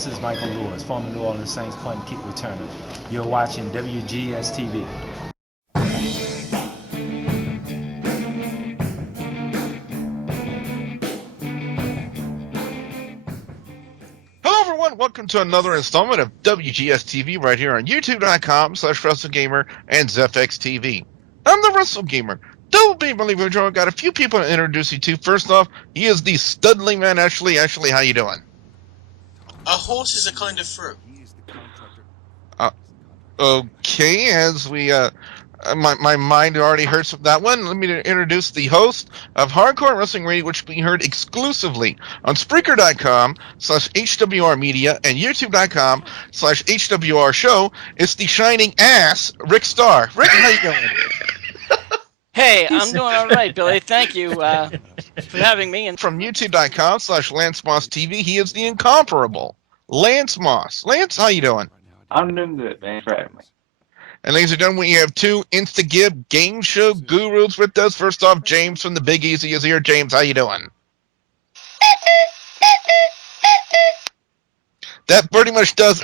This is Michael Lewis, former New Orleans Saints punt and kick returner. You're watching WGS-TV. Hello everyone, welcome to another installment of WGS-TV right here on YouTube.com/WrestleGamer and ZFX-TV. I'm the WrestleGamer. Double B Believer Joe. Got a few people to introduce you to. First off, he is the Studly Man, Ashley. Ashley, how you doing? A horse is a kind of fruit. Okay, as we, my mind already hurts with that one. Let me introduce the host of Hardcore Wrestling Radio, which can be heard exclusively on Spreaker.com/HWR Media and YouTube.com/HWR Show. It's the shining ass, Rick Starr. Rick, how you doing? Hey, I'm doing all right, Billy. Thank you for having me. And from YouTube.com/Lance Moss TV, he is the incomparable Lance Moss. Lance, how you doing? I'm doing good, man. Thanks for having me. And ladies and gentlemen, we have two Instagib game show gurus with us. First off, James from the Big Easy is here. James, how you doing? That pretty much does.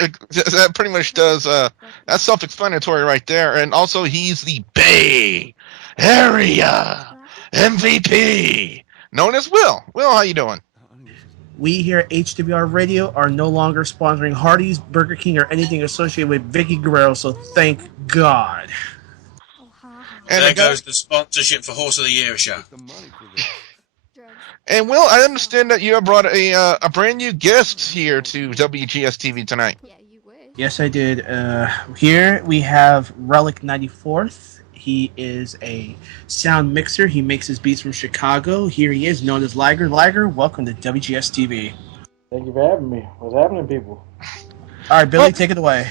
That's self-explanatory right there. And also, he's the Bay Area MVP, known as Will. Will, how you doing? We here at HWR Radio are no longer sponsoring Hardee's, Burger King, or anything associated with Vicky Guerrero, so thank God. And there goes the sponsorship for Horse of the Year show. And Will, I understand that you have brought a brand new guest here to WGS TV tonight. Yes, I did. Here we have Relic 94th. He is a sound mixer. He makes his beats from Chicago. Here he is, known as Liger. Liger, welcome to WGS TV. Thank you for having me. What's happening, people? All right, Billy, take it away.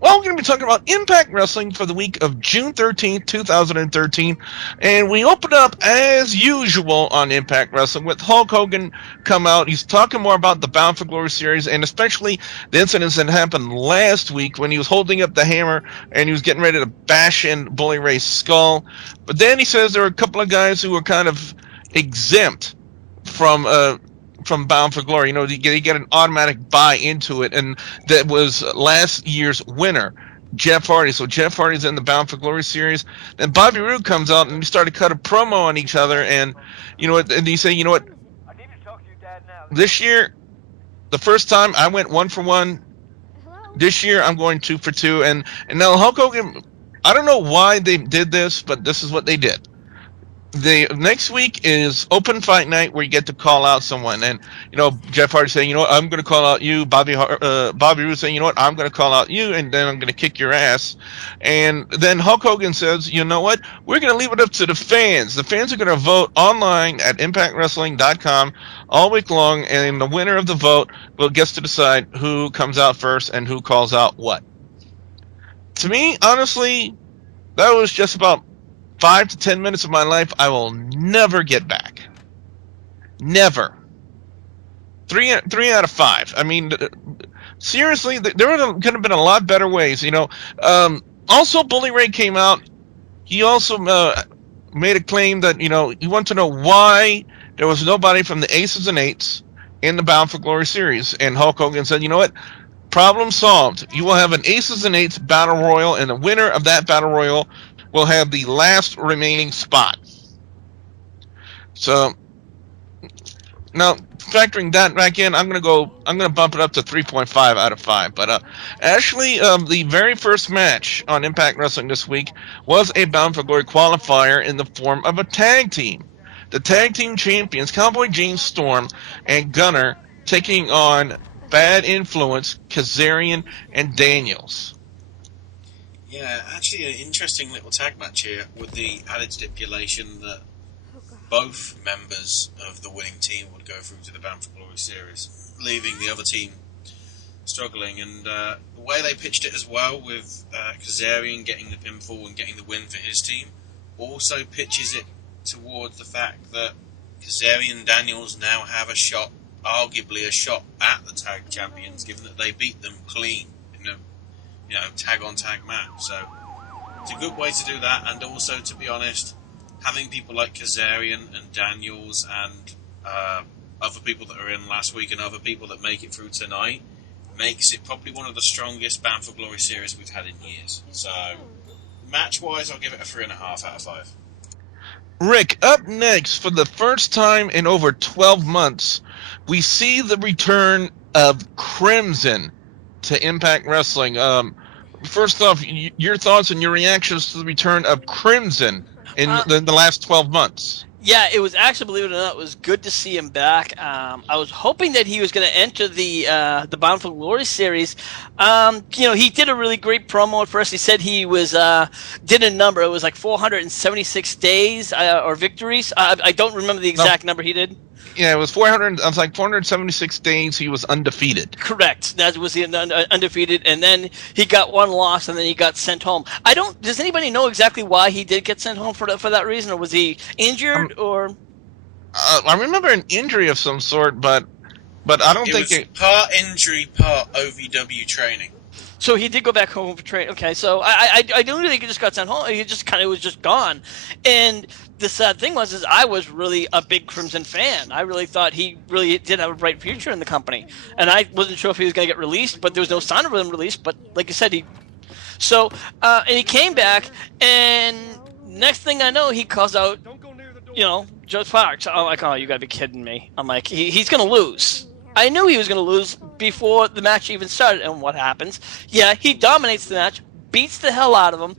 Well, we're going to be talking about Impact Wrestling for the week of June 13th, 2013. And we open up, as usual, on Impact Wrestling with Hulk Hogan come out. He's talking more about the Bound for Glory series, and especially the incidents that happened last week when he was holding up the hammer and he was getting ready to bash in Bully Ray's skull. But then he says there were a couple of guys who were kind of exempt from Bound for Glory. You know, you get an automatic buy into it, and that was last year's winner, Jeff Hardy. So Jeff Hardy's in the Bound for Glory series. Then Bobby Roode comes out and we started to cut a promo on each other, and you know what? And he say, you know what? This year, the first time I went 1 for 1. This year I'm going 2 for 2, and now Hulk Hogan. I don't know why they did this, but this is what they did. The next week is open fight night where you get to call out someone, and you know Jeff Hardy saying, you know what, I'm going to call out you. Bobby Roode saying, you know what, I'm going to call out you, and then I'm going to kick your ass. And then Hulk Hogan says, you know what, we're going to leave it up to the fans. The fans are going to vote online at ImpactWrestling.com all week long, and the winner of the vote gets to decide who comes out first and who calls out what. To me, honestly, that was just about 5 to 10 minutes of my life I will never get back. Never. 3 out of 5. I mean, seriously, there could have been a lot better ways, you know. Also, Bully Ray came out. He also made a claim that, you know, he wanted to know why there was nobody from the Aces and Eights in the Bound for Glory series. And Hulk Hogan said, you know what? Problem solved. You will have an Aces and Eights Battle Royal, and the winner of that Battle Royal will have the last remaining spot. So now factoring that back in, I'm gonna bump it up to 3.5 out of 5. But actually, the very first match on Impact Wrestling this week was a Bound for Glory qualifier in the form of a tag team. The tag team champions, Cowboy James Storm and Gunner, taking on Bad Influence, Kazarian, and Daniels. Yeah, actually an interesting little tag match here with the added stipulation that both members of the winning team would go through to the Bound for Glory series, leaving the other team struggling. And the way they pitched it as well, with Kazarian getting the pinfall and getting the win for his team, also pitches it towards the fact that Kazarian and Daniels now have a shot, arguably a shot at the tag champions, given that they beat them clean in a tag on tag match. So it's a good way to do that, and also, to be honest, having people like Kazarian and Daniels and other people that are in last week and other people that make it through tonight makes it probably one of the strongest Bound for Glory series we've had in years. So, match-wise, I'll give it a 3.5 out of 5. Rick, up next, for the first time in over 12 months, we see the return of Crimson to Impact Wrestling. First off, your thoughts and your reactions to the return of Crimson in the last 12 months. Yeah, it was actually, believe it or not, it was good to see him back. I was hoping that he was going to enter the Bound for Glory series. He did a really great promo at first. He said he was did a number. It was like 476 days or victories. I don't remember the exact number he did. Yeah, it was 400. I was like 476 days. He was undefeated. Correct. That was the undefeated, and then he got one loss, and then he got sent home. Does anybody know exactly why he did get sent home for that reason, or was he injured, or? I remember an injury of some sort, but I don't think it was part injury, part OVW training. So he did go back home for training. Okay, so I don't think he just got sent home. He just kind of was just gone. And the sad thing was I was really a big Crimson fan. I really thought he really did have a bright future in the company. And I wasn't sure if he was going to get released, but there was no sign of him released. But like I said, and he came back, and next thing I know, he calls out, Joe Sparks. I'm like, oh, you got to be kidding me. I'm like, he's going to lose. I knew he was going to lose before the match even started, and what happens? Yeah, he dominates the match, beats the hell out of him.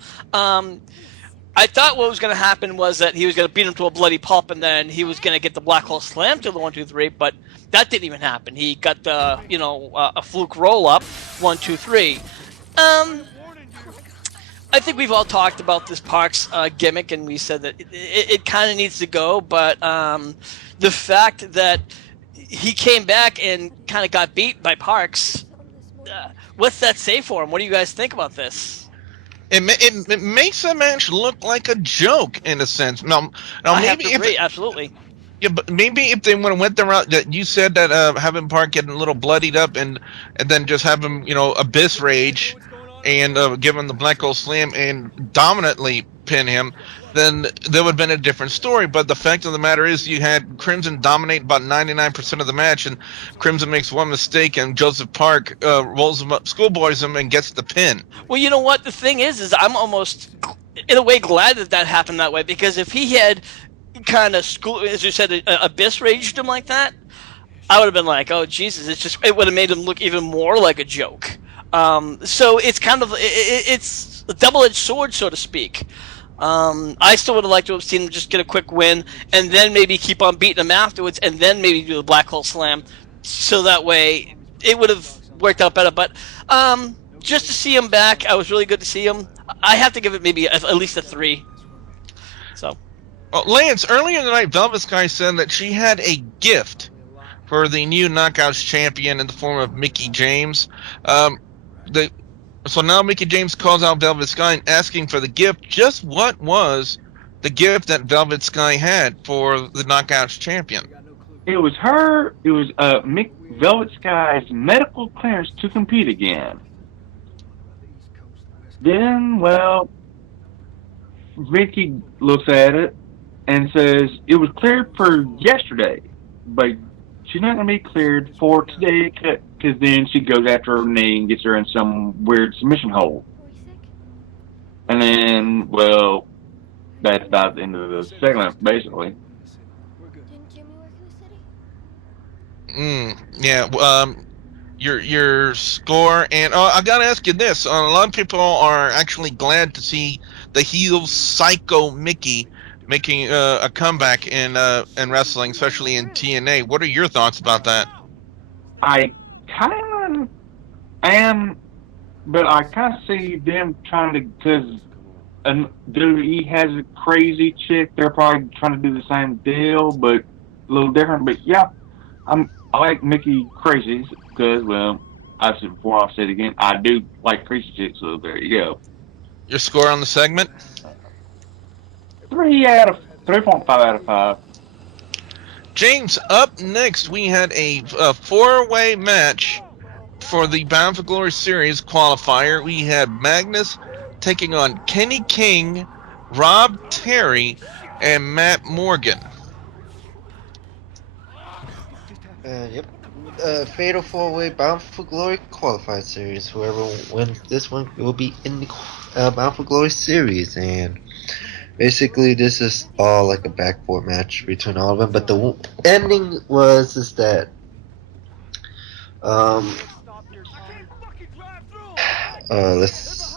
I thought what was going to happen was that he was going to beat him to a bloody pulp, and then he was going to get the Black Hole Slam to the 1, 2, 3, but that didn't even happen. He got the, a fluke roll-up, 1, 2, 3. I think we've all talked about this Parks gimmick, and we said that it kind of needs to go, but the fact that he came back and kind of got beat by Parks. What's that say for him? What do you guys think about this? It makes the match look like a joke in a sense. Now I maybe have to agree, absolutely. Yeah, but maybe if they would have went the route that you said, that having Park getting a little bloodied up and then just have him, Abyss Rage and give him the Black Hole Slam and dominantly pin him, then there would have been a different story. But the fact of the matter is you had Crimson dominate about 99% of the match, and Crimson makes one mistake, and Joseph Park rolls him up, schoolboys him, and gets the pin. Well, you know what? The thing is I'm almost, in a way, glad that happened that way, because if he had kind of, as you said, Abyss Raged him like that, I would have been like, oh, Jesus, it would have made him look even more like a joke. So it's kind of, it's a double-edged sword, so to speak. I still would have liked to have seen him just get a quick win and then maybe keep on beating him afterwards and then maybe do the Black Hole Slam, so that way it would have worked out better. But just to see him back, I was really good to see him. I have to give it maybe at least a 3. So, well, Lance, earlier tonight, Velvet Sky said that she had a gift for the new Knockouts champion in the form of Mickie James. So now Mickie James calls out Velvet Sky asking for the gift. Just what was the gift that Velvet Sky had for the Knockouts champion? It was Velvet Sky's medical clearance to compete again. Then, Mickie looks at it and says it was cleared for yesterday, but she's not going to be cleared for today, because then she goes after her knee and gets her in some weird submission hold. And then, that's about the end of the segment, basically. Yeah. Your score, and I gotta ask you this: a lot of people are actually glad to see the heel Psycho Mickie making a comeback in wrestling, especially in TNA. What are your thoughts about that? I kind of am, but I kind of see them trying to, because WWE has a crazy chick. They're probably trying to do the same deal, but a little different. But yeah, I like Mickie crazy because, I've said before, I'll say it again, I do like crazy chicks, so there you go. Your score on the segment? 3.5 out of 5. James, up next, we had a 4-way match for the Bound for Glory Series qualifier. We had Magnus taking on Kenny King, Rob Terry, and Matt Morgan. Yep. Fatal 4-Way Bound for Glory qualified series. Whoever wins this one will be in the Bound for Glory series, and basically this is all like a backboard match between all of them. But the ending was is that um let's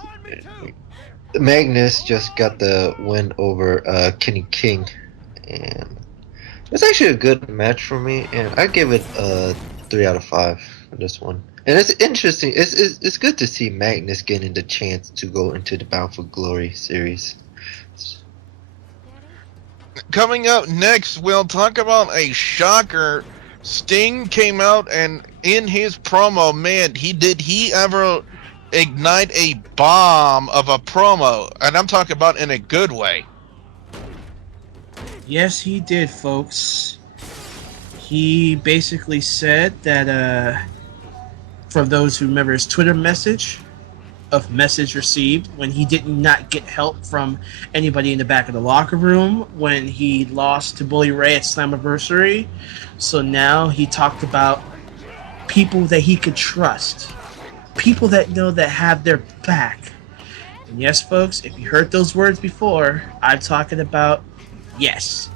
Magnus just got the win over Kenny King, and it's actually a good match for me, and I give it a 3 out of 5 for this one. And it's interesting. It's good to see Magnus getting the chance to go into the Bound for Glory series. Coming up next, we'll talk about a shocker. Sting came out, and in his promo, man, did he ever ignite a bomb of a promo? And I'm talking about in a good way. Yes, he did, folks. He basically said that, for those who remember his Twitter message received, when he did not get help from anybody in the back of the locker room when he lost to Bully Ray at Slammiversary. So now he talked about people that he could trust, people that know that have their back. And yes, folks, if you heard those words before, I'm talking about, yes,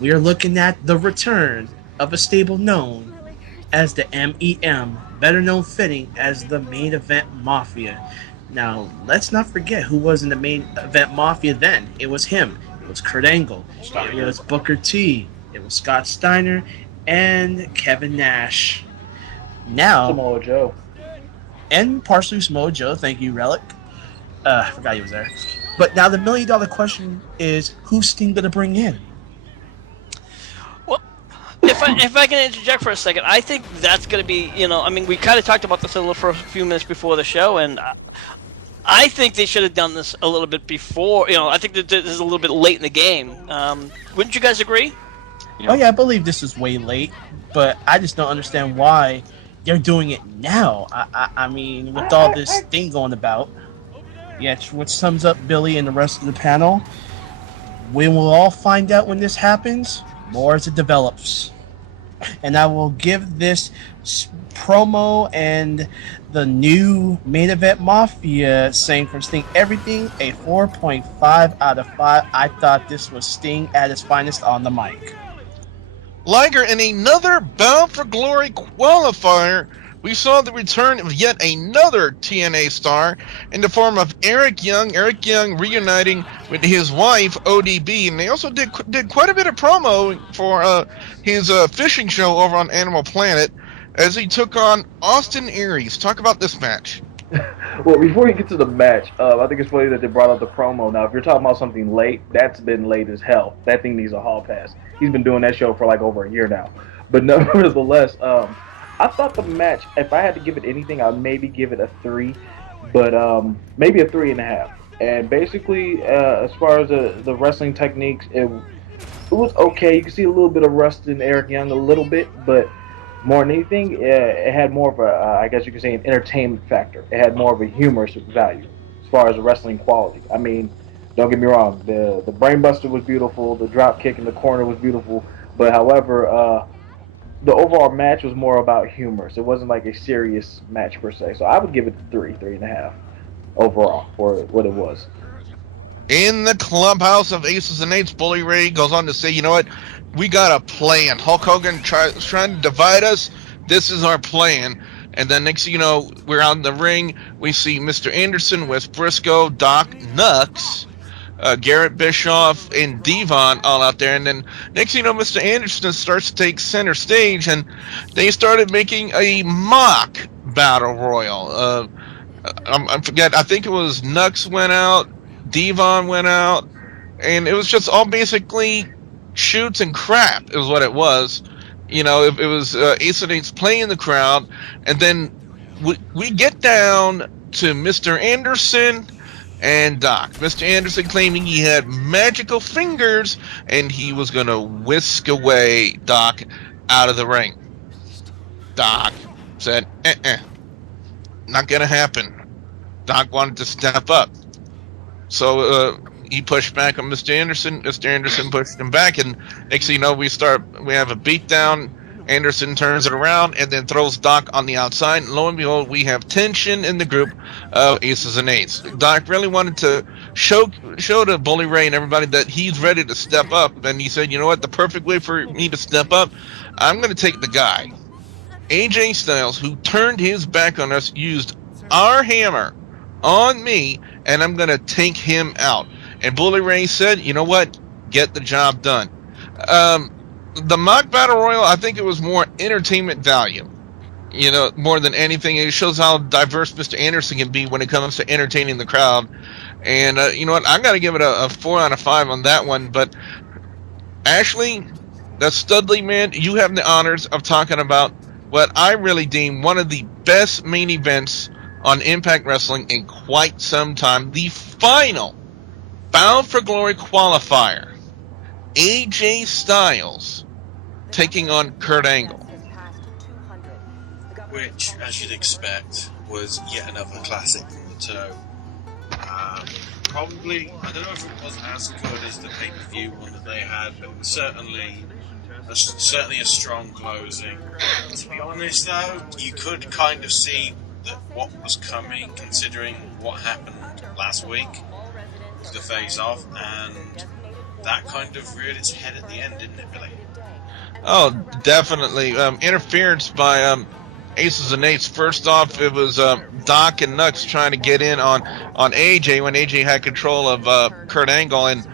we are looking at the return of a stable known as the MEM, better known fitting as the Main Event Mafia. Now, let's not forget who was in the Main Event Mafia then. It was him. It was Kurt Angle. It was Booker T. It was Scott Steiner and Kevin Nash. Now, Samoa Joe. and partially Samoa Joe. Thank you, Relic. I forgot he was there. But now the $1 million question is, who's Sting going to bring in? Well, if I can interject for a second, I think that's going to be, we kind of talked about this for a few minutes before the show, and I think they should have done this a little bit before. I think that this is a little bit late in the game. Wouldn't you guys agree? Oh yeah, I believe this is way late, but I just don't understand why they're doing it now. I mean, with all this thing going about. Yeah, which sums up Billy and the rest of the panel. We will all find out when this happens, more as it develops. And I will give this promo and the new Main Event Mafia saying from Sting Everything a 4.5 out of 5. I thought this was Sting at his finest on the mic. Liger in another Bound for Glory qualifier, we saw the return of yet another TNA star in the form of Eric Young. Eric Young reuniting with his wife, ODB, and they also did quite a bit of promo for his fishing show over on Animal Planet as he took on Austin Aries. Talk about this match. Well, before you get to the match, I think it's funny that they brought up the promo. Now, if you're talking about something late, that's been late as hell. That thing needs a hall pass. He's been doing that show for like over a year now. But nevertheless, I thought the match, if I had to give it anything, I'd maybe give it a 3, but maybe a 3.5. And basically, as far as the wrestling techniques, it was okay. You can see a little bit of rust in Eric Young, a little bit, but more than anything, it had more of a, I guess you could say, an entertainment factor. It had more of a humorous value as far as the wrestling quality. I mean, don't get me wrong, the brainbuster was beautiful, the drop kick in the corner was beautiful, but however, the overall match was more about humor. So it wasn't like a serious match per se. So I would give it 3.5 overall for what it was. In the clubhouse of Aces and Eights, Bully Ray goes on to say, you know what? We got a plan. Hulk Hogan trying to divide us. This is our plan. And then next thing you know, we're out in the ring. We see Mr. Anderson with Brisco, Doc, Nux, Garrett, Bischoff, and Devon all out there. And then next thing you know, Mr. Anderson starts to take center stage, and they started making a mock battle royal. I forget. I think it was Nux went out, Devon went out, and it was just all basically shoots and crap is what it was. It was Ace and Eights playing the crowd, and then we get down to Mr. Anderson and Doc. Mr. Anderson claiming he had magical fingers and he was going to whisk away Doc out of the ring. Doc said, not going to happen. Doc wanted to step up. So he pushed back on Mr. Anderson. Mr. Anderson pushed him back, and next thing you know, we have a beatdown, Anderson turns it around and then throws Doc on the outside. And lo and behold, we have tension in the group of Aces and Eights. Doc really wanted to show to Bully Ray and everybody that he's ready to step up. And he said, you know what, the perfect way for me to step up, I'm going to take the guy, AJ Styles, who turned his back on us, used our hammer on me, and I'm going to take him out. And Bully Ray said, you know what, get the job done. The mock battle royal, I think it was more entertainment value, you know, more than anything. It shows how diverse Mr. Anderson can be when it comes to entertaining the crowd. And you know what, I got to give it a 4 out of 5 on that one. But Ashley, the Studley man, you have the honors of talking about what I really deem one of the best main events on Impact Wrestling in quite some time. The final Bound for Glory qualifier. AJ Styles taking on Kurt Angle. Which, as you'd expect, was yet another classic from the toe. Probably, I don't know if it was as good as the pay-per-view one that they had, but it was certainly a strong closing. To be honest, though, you could kind of see that what was coming, considering what happened last week, the face-off, and that kind of reared its head at the end, didn't it, Billy? Oh, definitely. Interference by Aces and Eights. First off, it was Doc and Nux trying to get in on AJ when AJ had control of Kurt Angle, and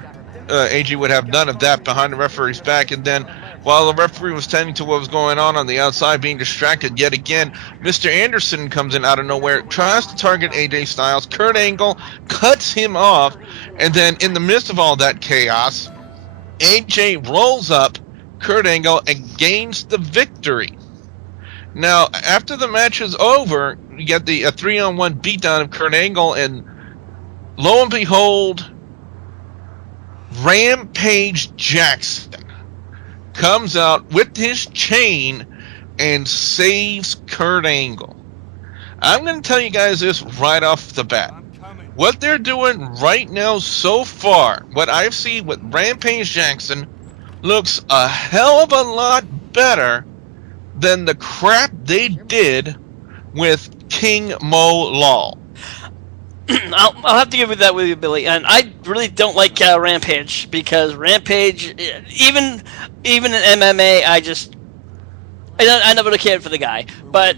AJ would have none of that behind the referee's back. And then while the referee was tending to what was going on the outside, being distracted yet again, Mr. Anderson comes in out of nowhere, tries to target AJ Styles. Kurt Angle cuts him off, and then in the midst of all that chaos, AJ rolls up Kurt Angle and gains the victory. Now, after the match is over, you get the 3-on-1 beatdown of Kurt Angle, and lo and behold, Rampage Jackson comes out with his chain and saves Kurt Angle. I'm going to tell you guys this right off the bat. What they're doing right now so far, what I've seen with Rampage Jackson, looks a hell of a lot better than the crap they did with King Mo Law. I'll have to give you that with you, Billy. And I really don't like Rampage, because Rampage, even in MMA, I never cared for the guy. But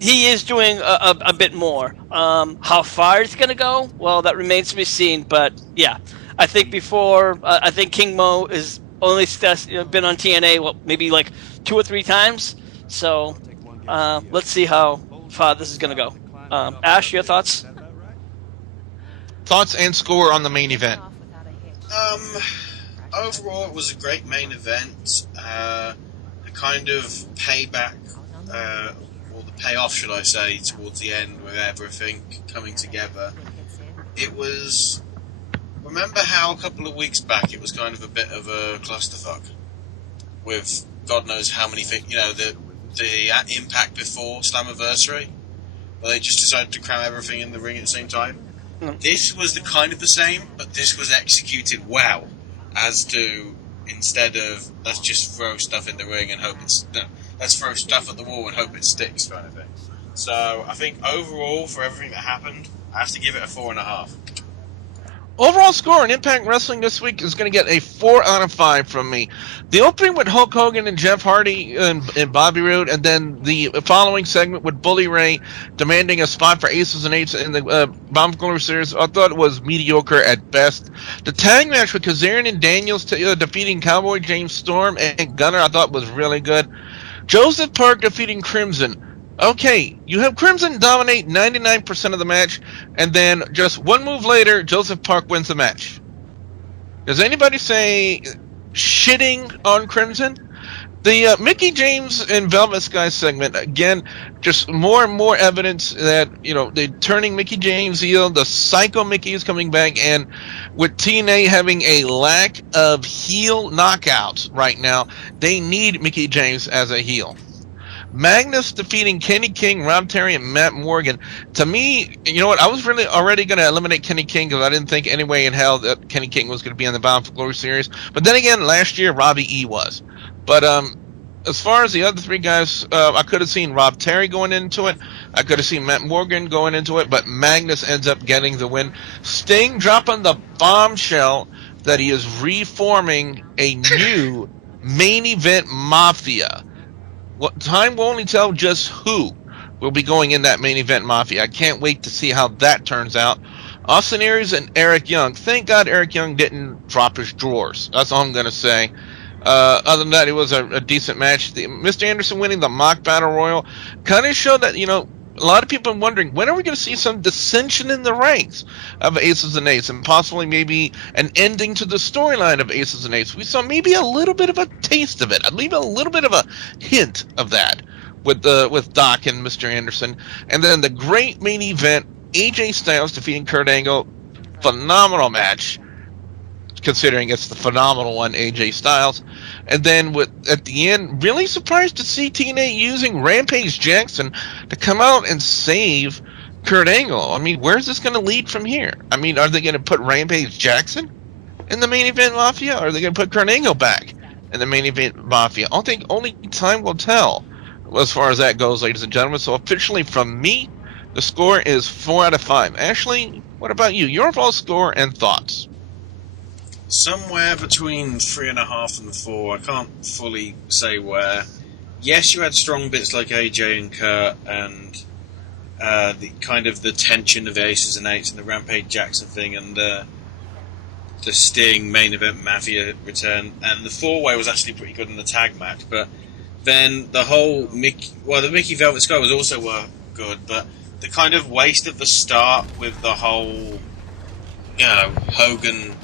he is doing a bit more. How far it's gonna go, well, that remains to be seen. But yeah, I think I think King Mo is only been on TNA maybe like 2 or 3 times. So let's see how far this is gonna go. Ash, your thoughts? Thoughts and score on the main event. Overall, it was a great main event. A kind of payback, or the payoff, should I say, towards the end with everything coming together. It was... Remember how a couple of weeks back it was kind of a bit of a clusterfuck? With God knows how many things, the Impact before Slammiversary, where they just decided to cram everything in the ring at the same time. This was the same, but this was executed well. As to, instead of let's just throw stuff in the ring and hope let's throw stuff at the wall and hope it sticks, kind of thing. So I think overall, for everything that happened, I have to give it a 4.5. Overall score in Impact Wrestling this week is going to get a 4 out of 5 from me. The opening with Hulk Hogan and Jeff Hardy and Bobby Roode, and then the following segment with Bully Ray demanding a spot for Aces and Eights in the Bound for Glory series, I thought it was mediocre at best. The tag match with Kazarian and Daniels defeating Cowboy, James Storm, and Gunner, I thought was really good. Joseph Park defeating Crimson. Okay, you have Crimson dominate 99% of the match, and then just one move later, Joseph Park wins the match. Does anybody say shitting on Crimson? The Mickie James and Velvet Sky segment, again, just more and more evidence that, they're turning Mickie James heel, the Psycho Mickie is coming back, and with TNA having a lack of heel knockouts right now, they need Mickie James as a heel. Magnus defeating Kenny King, Rob Terry, and Matt Morgan. To me, you know what? I was really already going to eliminate Kenny King because I didn't think any way in hell that Kenny King was going to be on the Bound for Glory series. But then again, last year, Robbie E. was. But as far as the other three guys, I could have seen Rob Terry going into it. I could have seen Matt Morgan going into it, but Magnus ends up getting the win. Sting dropping the bombshell that he is reforming a new main event mafia. What time will only tell just who will be going in that main event mafia. I can't wait to see how that turns out. Austin Aries and Eric Young. Thank God Eric Young didn't drop his drawers. That's all I'm going to say. Other than that, it was a decent match. Mr. Anderson winning the mock battle royal kind of showed that, a lot of people are wondering, when are we going to see some dissension in the ranks of Aces and Eights, and possibly maybe an ending to the storyline of Aces and Eights. We saw maybe a little bit of a taste of it, I believe a little bit of a hint of that with Doc and Mr. Anderson. And then the great main event, AJ Styles defeating Kurt Angle. Phenomenal match, considering it's the phenomenal one, AJ Styles. And then at the end, really surprised to see TNA using Rampage Jackson to come out and save Kurt Angle. I mean, where's this going to lead from here? I mean, are they going to put Rampage Jackson in the main event Mafia? Or are they going to put Kurt Angle back in the main event Mafia? I think only time will tell as far as that goes, ladies and gentlemen. So officially from me, the score is 4 out of 5. Ashley, what about you? Your overall score and thoughts? Somewhere between 3.5 and 4. I can't fully say where. Yes, you had strong bits like AJ and Kurt, and the kind of the tension of the Aces and Eights and the Rampage Jackson thing, and the Sting main event Mafia return, and the 4-way was actually pretty good in the tag match. But then the whole the Mickey Velvet Sky was also good, but the kind of waste of the start with the whole, Hogan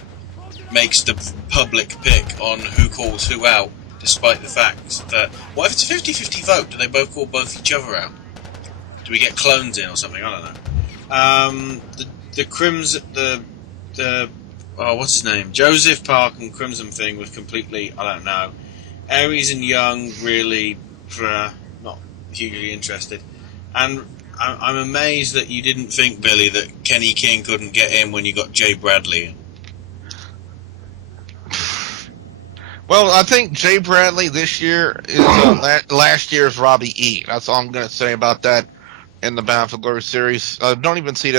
makes the public pick on who calls who out, despite the fact that, what if it's a 50-50 vote? Do they both call both each other out? Do we get clones in or something? I don't know. The Crimson, what's his name? Joseph Park and Crimson thing was completely, I don't know. Aries and Young, really, not hugely interested. And I'm amazed that you didn't think, Billy, that Kenny King couldn't get in when you got Jay Bradley in. Well, I think Jay Bradley this year is last year's Robbie E. That's all I'm going to say about that in the Bound for Glory series. Don't even see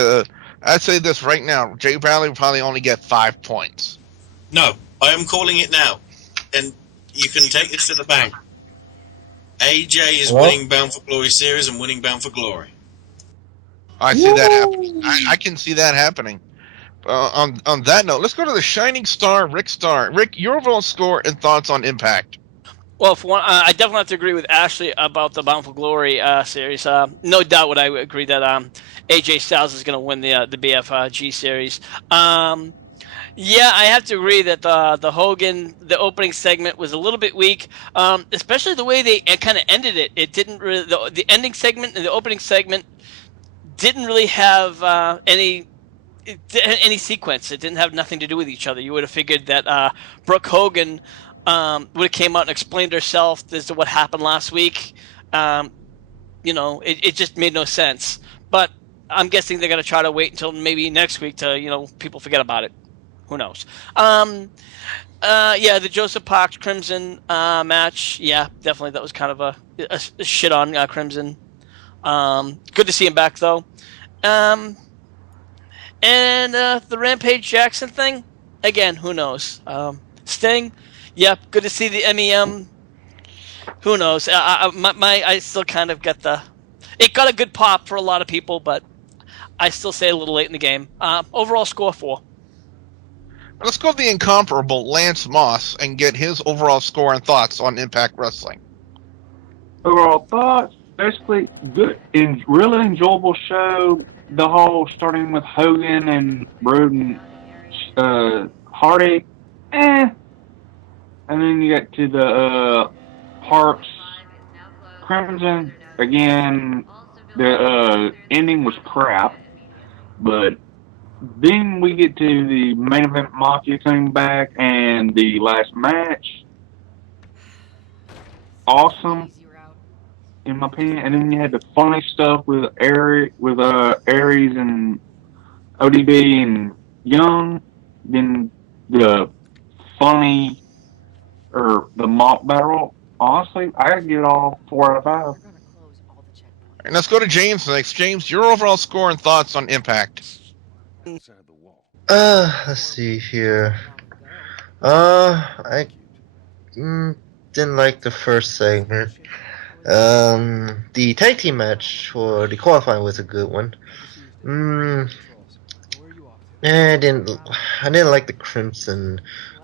I'd say this right now. Jay Bradley will probably only get 5 points. No, I am calling it now. And you can take this to the bank. AJ is winning Bound for Glory series and winning Bound for Glory. I see that happening. I can see that happening. On that note, let's go to the Shining Star, Rick Starr. Rick, your overall score and thoughts on Impact. Well, for one, I definitely have to agree with Ashley about the Bound for Glory series. No doubt would I agree that AJ Styles is going to win the BFG series. Yeah, I have to agree that the Hogan, the opening segment was a little bit weak, especially the way they kind of ended it. It didn't really, the ending segment and the opening segment didn't really have any sequence. It didn't have nothing to do with each other. You would have figured that Brooke Hogan would have came out and explained herself as to what happened last week. It just made no sense. But I'm guessing they're going to try to wait until maybe next week to, people forget about it. Who knows? The Joseph Parks Crimson match. Yeah, definitely that was kind of a shit on Crimson. Good to see him back though. And the Rampage Jackson thing, again, who knows? Sting, yep, good to see the MEM. Who knows? I still kind of get it got a good pop for a lot of people, but I still say a little late in the game. Overall score 4. Let's go to the incomparable Lance Moss and get his overall score and thoughts on Impact Wrestling. Overall thoughts, basically good and really enjoyable show. The whole starting with Hogan and Roode and Hardy, and then you get to the Parks Crimson again. The ending was crap, but then we get to the main event Mafia coming back and the last match. Awesome, in my opinion. And then you had the funny stuff with Aries and ODB and Young. Then the funny, or the mock battle Honestly, I give it all 4 out of 5. And let's go to James next. James, your overall score and thoughts on Impact. Let's see here. I didn't like the first segment. The tag team match for the qualifying was a good one. I didn't like the Crimson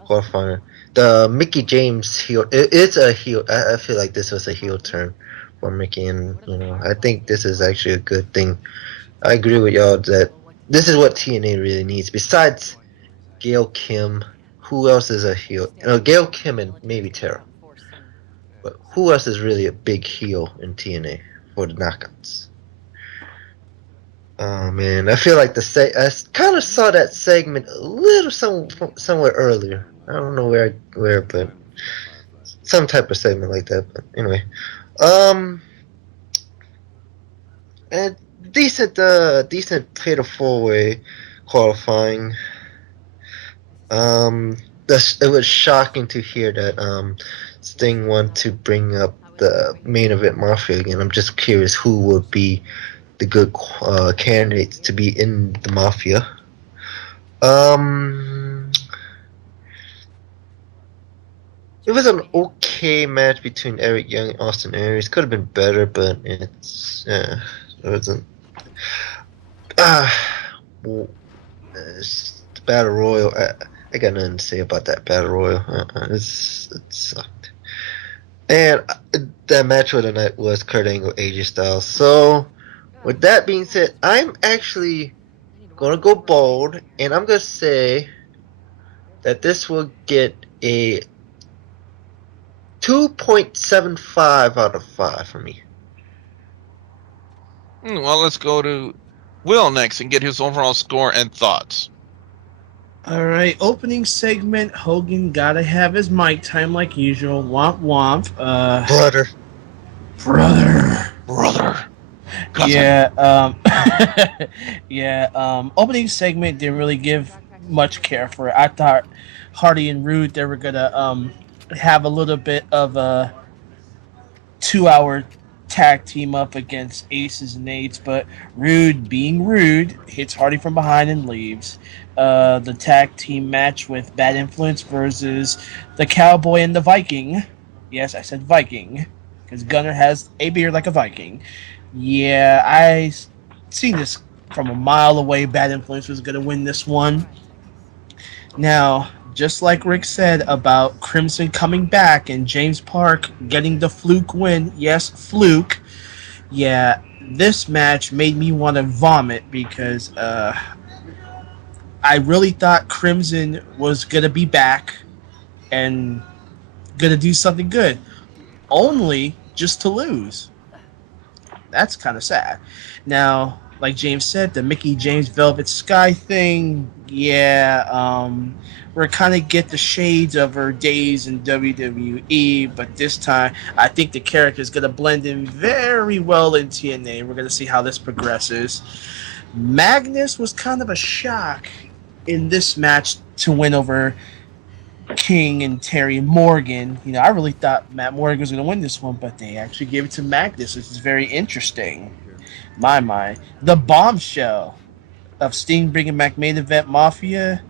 qualifying. The Mickie James heel. It's a heel. I feel like this was a heel turn for Mickey, and I think this is actually a good thing. I agree with y'all that this is what TNA really needs. Besides Gail Kim, who else is a heel? Gail Kim and maybe Tara. But who else is really a big heel in TNA for the knockouts? Oh man, I feel like I kind of saw that segment a little somewhere earlier. I don't know where, but some type of segment like that. But anyway, and decent fatal 4-way qualifying. It was shocking to hear that Sting wanted to bring up the main event Mafia again. I'm just curious who would be the good candidates to be in the Mafia. It was an okay match between Eric Young and Austin Aries. Could have been better, but it wasn't. It's the Battle Royal. I got nothing to say about that Battle Royal. It sucked. And that match of the night was Kurt Angle, AJ Styles. So, with that being said, I'm actually gonna go bold, and I'm gonna say that this will get a 2.75 out of 5 for me. Well, let's go to Will next and get his overall score and thoughts. All right, opening segment. Hogan gotta have his mic time like usual. Womp womp. Brother. Cousin. Yeah. Yeah. Opening segment didn't really give much care for it. I thought Hardy and Roode they were gonna have a little bit of a 2 hour tag team up against Aces and Eights, but Roode, being Roode, hits Hardy from behind and leaves. The tag team match with Bad Influence versus the Cowboy and the Viking. Yes, I said Viking, because Gunner has a beard like a Viking. Yeah, I seen this from a mile away. Bad Influence was going to win this one. Now, just like Rick said about Crimson coming back and James Park getting the fluke win, yes, fluke. Yeah, this match made me want to vomit because I really thought Crimson was going to be back and going to do something good, only just to lose. That's kind of sad. Now, like James said, the Mickie James Velvet Sky thing, yeah, we're kind of get the shades of her days in WWE, but this time I think the character is going to blend in very well in TNA. We're going to see how this progresses. Magnus was kind of a shock in this match to win over King and Terry Morgan. I really thought Matt Morgan was going to win this one, but they actually gave it to Magnus, which is very interesting. My. The bombshell of Sting bringing back main event Mafia.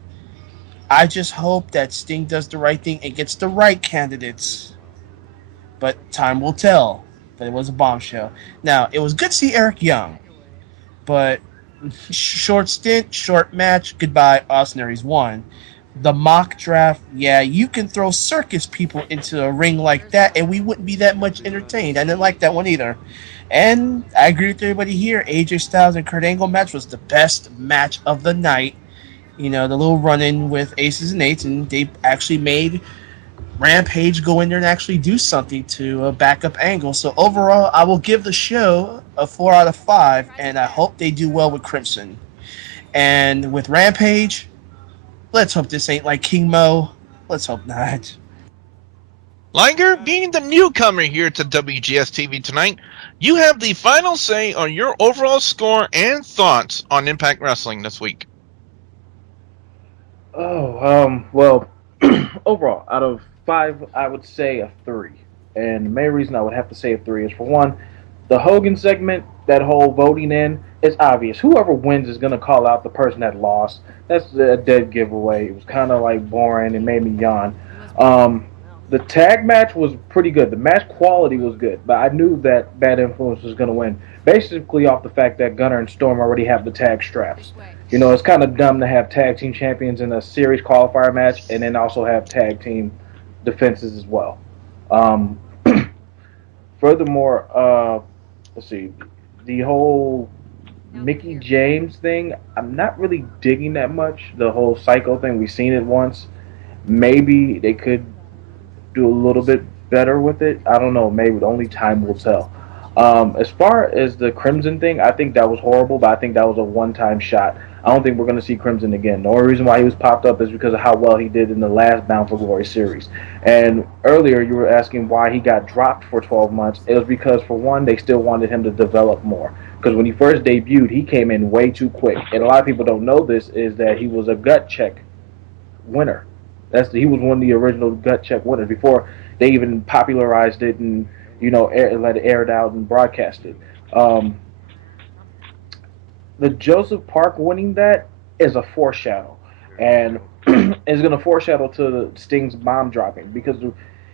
I just hope that Sting does the right thing and gets the right candidates. But time will tell. But it was a bombshell. Now, it was good to see Eric Young, but short stint, short match, goodbye, Austin Aries won. The mock draft, yeah, you can throw circus people into a ring like that and we wouldn't be that much entertained. I didn't like that one either. And I agree with everybody here. AJ Styles and Kurt Angle match was the best match of the night. The little run-in with Aces and Eights, and they actually made Rampage go in there and actually do something to back up Angle. So overall, I will give the show a 4 out of 5, and I hope they do well with Crimson. And with Rampage, let's hope this ain't like King Mo. Let's hope not. Liger, being the newcomer here to WGS-TV tonight, you have the final say on your overall score and thoughts on Impact Wrestling this week. Well, overall, out of 5, I would say a 3. And the main reason I would have to say a 3 is, for one, the Hogan segment, that whole voting in, it's obvious. Whoever wins is going to call out the person that lost. That's a dead giveaway. It was kind of like boring. It made me yawn. The tag match was pretty good. The match quality was good, but I knew that Bad Influence was going to win, basically off the fact that Gunner and Storm already have the tag straps. You know, it's kind of dumb to have tag team champions in a series qualifier match and then also have tag team defenses as well. Um, Furthermore, let's see, the whole Mickie James thing, I'm not really digging that much. The whole Psycho thing, we've seen it once. Maybe they could do a little bit better with it. I don't know. Maybe only time will tell. As far as the Crimson thing, I think that was horrible, but I think that was a one-time shot. I don't think we're going to see Crimson again. The only reason why he was popped up is because of how well he did in the last Bound for Glory series. And earlier you were asking why he got dropped for 12 months. It was because, for one, they still wanted him to develop more. Because when he first debuted, he came in way too quick. And a lot of people don't know this, is that he was a gut check winner. He was one of the original gut check winners before they even popularized it and let it air it out and broadcast it. The Joseph Park winning that is a foreshadow, and is going to foreshadow to Sting's bomb dropping, because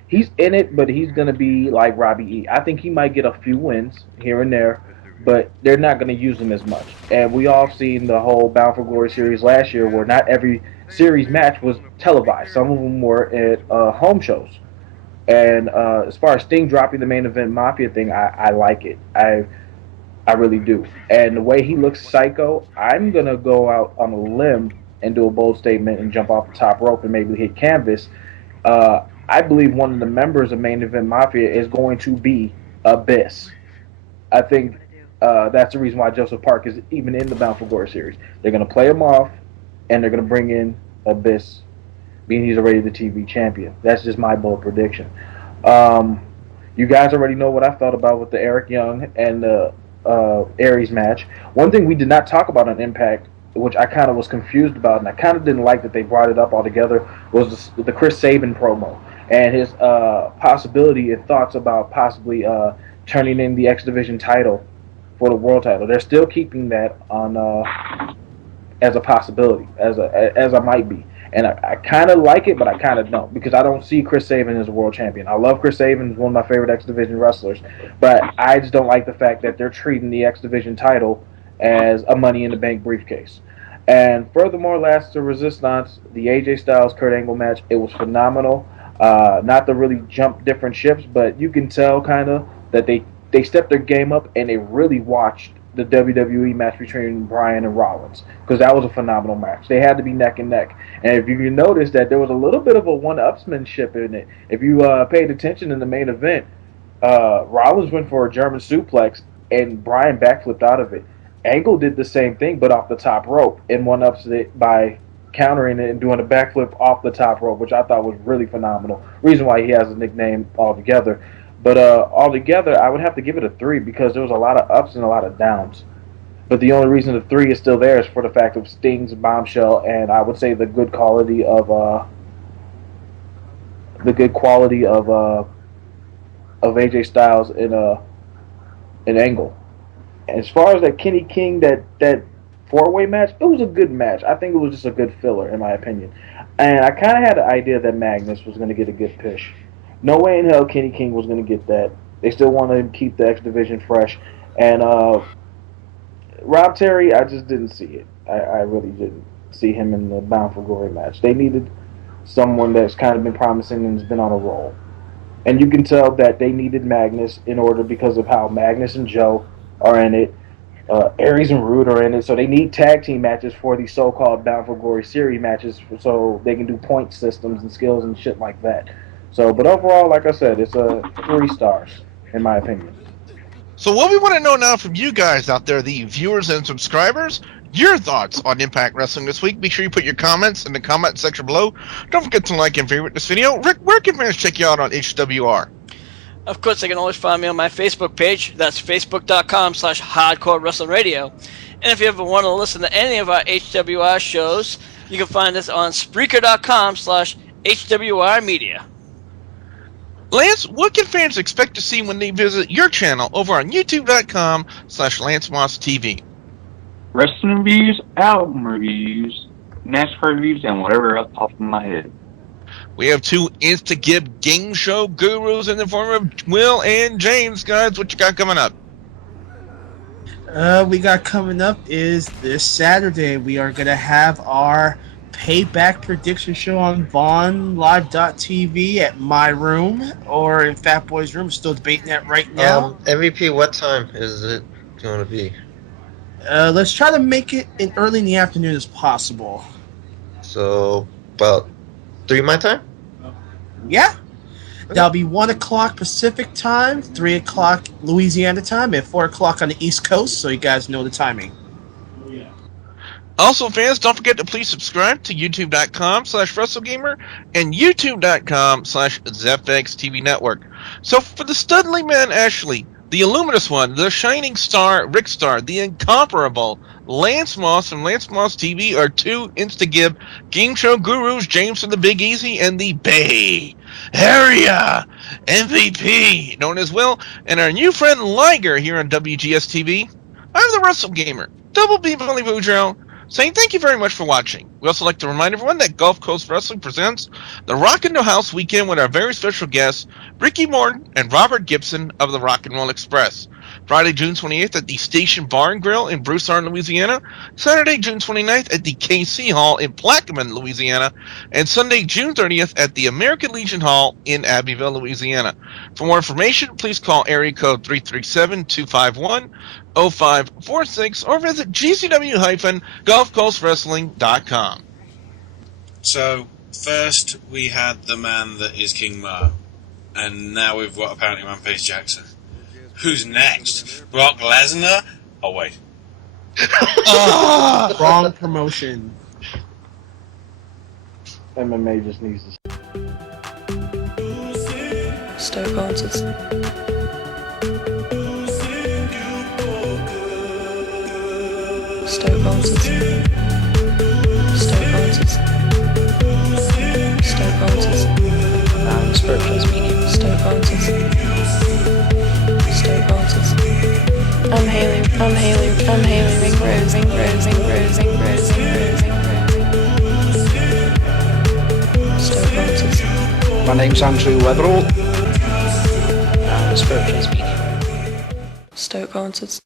he's in it, but he's going to be like Robbie E. I think he might get a few wins here and there, but they're not going to use him as much. And we all seen the whole Bound for Glory series last year, where not every series match was televised. Some of them were at home shows. And as far as Sting dropping the main event Mafia thing, I like it. I really do. And the way he looks psycho, I'm going to go out on a limb and do a bold statement and jump off the top rope and maybe hit canvas. I believe one of the members of Main Event Mafia is going to be Abyss. I think that's the reason why Joseph Park is even in the Bound for Glory series. They're going to play him off, and they're going to bring in Abyss, being he's already the TV champion. That's just my bold prediction. You guys already know what I thought about with the Eric Young and the Aries match. One thing we did not talk about on Impact, which I kind of was confused about, and I kind of didn't like that they brought it up altogether, was the Chris Sabin promo and his possibility and thoughts about possibly turning in the X Division title for the world title. They're still keeping that on as a possibility, as I might be. And I kind of like it, but I kind of don't, because I don't see Chris Sabin as a world champion. I love Chris Sabin, he's one of my favorite X Division wrestlers, but I just don't like the fact that they're treating the X Division title as a Money in the Bank briefcase. And furthermore, last to Resistance, the AJ Styles Kurt Angle match, it was phenomenal. Not to really jump different ships, but you can tell kind of that they stepped their game up, and they really watched the WWE match between Bryan and Rollins, because that was a phenomenal match. They had to be neck and neck. And if you notice that there was a little bit of a one-upsmanship in it. If you paid attention in the main event, Rollins went for a German suplex, and Bryan backflipped out of it. Angle did the same thing, but off the top rope, and one-ups it by countering it and doing a backflip off the top rope, which I thought was really phenomenal. Reason why he has a nickname altogether. But altogether, I would have to give it a 3, because there was a lot of ups and a lot of downs. But the only reason the 3 is still there is for the fact of Sting's bombshell, and I would say the good quality of AJ Styles in Angle. As far as that Kenny King, that 4-way match, it was a good match. I think it was just a good filler, in my opinion. And I kind of had the idea that Magnus was going to get a good push. No way in hell Kenny King was going to get that. They still want to keep the X Division fresh. And Rob Terry, I just didn't see it. I really didn't see him in the Bound for Glory match. They needed someone that's kind of been promising and has been on a roll. And you can tell that they needed Magnus in order, because of how Magnus and Joe are in it. Aries and Roode are in it. So they need tag team matches for these so-called Bound for Glory series matches, so they can do point systems and skills and shit like that. So, but overall, like I said, it's a 3 stars, in my opinion. So what we want to know now from you guys out there, the viewers and subscribers, your thoughts on Impact Wrestling this week. Make sure you put your comments in the comment section below. Don't forget to like and favorite this video. Rick, where can fans check you out on HWR? Of course, they can always find me on my Facebook page. That's facebook.com/Hardcore Wrestling Radio. And if you ever want to listen to any of our HWR shows, you can find us on Spreaker.com/HWR Media. Lance, what can fans expect to see when they visit your channel over on youtube.com/LanceMossTV? Wrestling reviews, album reviews, NASCAR reviews, and whatever else pops in my head. We have two Instagib game show gurus in the form of Will and James. Guys, what you got coming up? We got coming up is this Saturday. We are going to have our payback prediction show on VaughnLive.tv at my room or in Fat Boy's room. Still debating that right now. MVP, what time is it going to be? Let's try to make it in early in the afternoon as possible. So, about 3 my time? Yeah. That'll be 1 o'clock Pacific time, 3 o'clock Louisiana time, and 4 o'clock on the East Coast, so you guys know the timing. Also, fans, don't forget to please subscribe to youtube.com/WrestleGamer and youtube.com/ZepXTV Network. So, for the Studley Man Ashley, the Illuminous One, the Shining Star Rick Star, the Incomparable Lance Moss from Lance Moss TV, are two Instagib game show gurus, James from the Big Easy and the Bay Area MVP, known as Will, and our new friend Liger here on WGS-TV. I'm the Wrestle Gamer, Double B Billy Boudreaux, saying thank you very much for watching. We also like to remind everyone that Gulf Coast Wrestling presents the Rock and Roll House Weekend with our very special guests, Ricky Morton and Robert Gibson of the Rock and Roll Express. Friday, June 28th at the Station Bar and Grill in Broussard, Louisiana. Saturday, June 29th at the KC Hall in Plaquemine, Louisiana. And Sunday, June 30th at the American Legion Hall in Abbeville, Louisiana. For more information, please call area code 337-251-0546 or visit gcw-gulfcoastwrestling.com. So, first we had the man that is King Mo, and now we've got apparently Rampage Jackson. Who's next? Brock Lesnar? Oh, wait. Wrong promotion. MMA just needs to. Stoke answers. Stoke answers. Stoke answers. Stoke answers. Spiritual speaking. Stoke answers. Stoke answers. I'm Haley Ringrose. Stoke answers. My name's Andrew Weatherall. Spiritual speaking. Stoke answers.